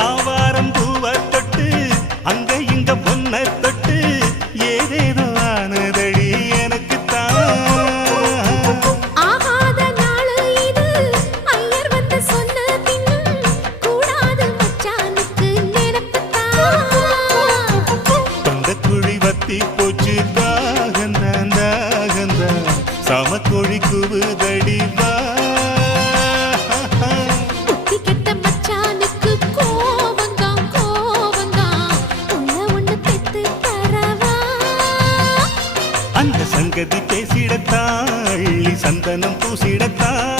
ஆவாரம் பூவை தொட்டு அங்க இங்க பொன்ன தொட்டு ஏதேதோ ஆனதடி எனக்குத்தான். ஆகாத நாள் இது ஐயர் வந்து சொன்ன பின்னும் கூடாது மச்சானுக்கு நினைப்புத்தான். தொண்டக்குழி வத்தி போச்சு தாகந்தான் தாகந்தான் சமக்கொழி குவுதடி வா. புத்தி கெட்ட மச்சானுக்கு கோவந்தான் கோவந்தான் ஒண்ணு பெத்து தரவா. அந்த சங்கதி பேசிடத்தான் அள்ளி சந்தனம் பூசிடத்தான்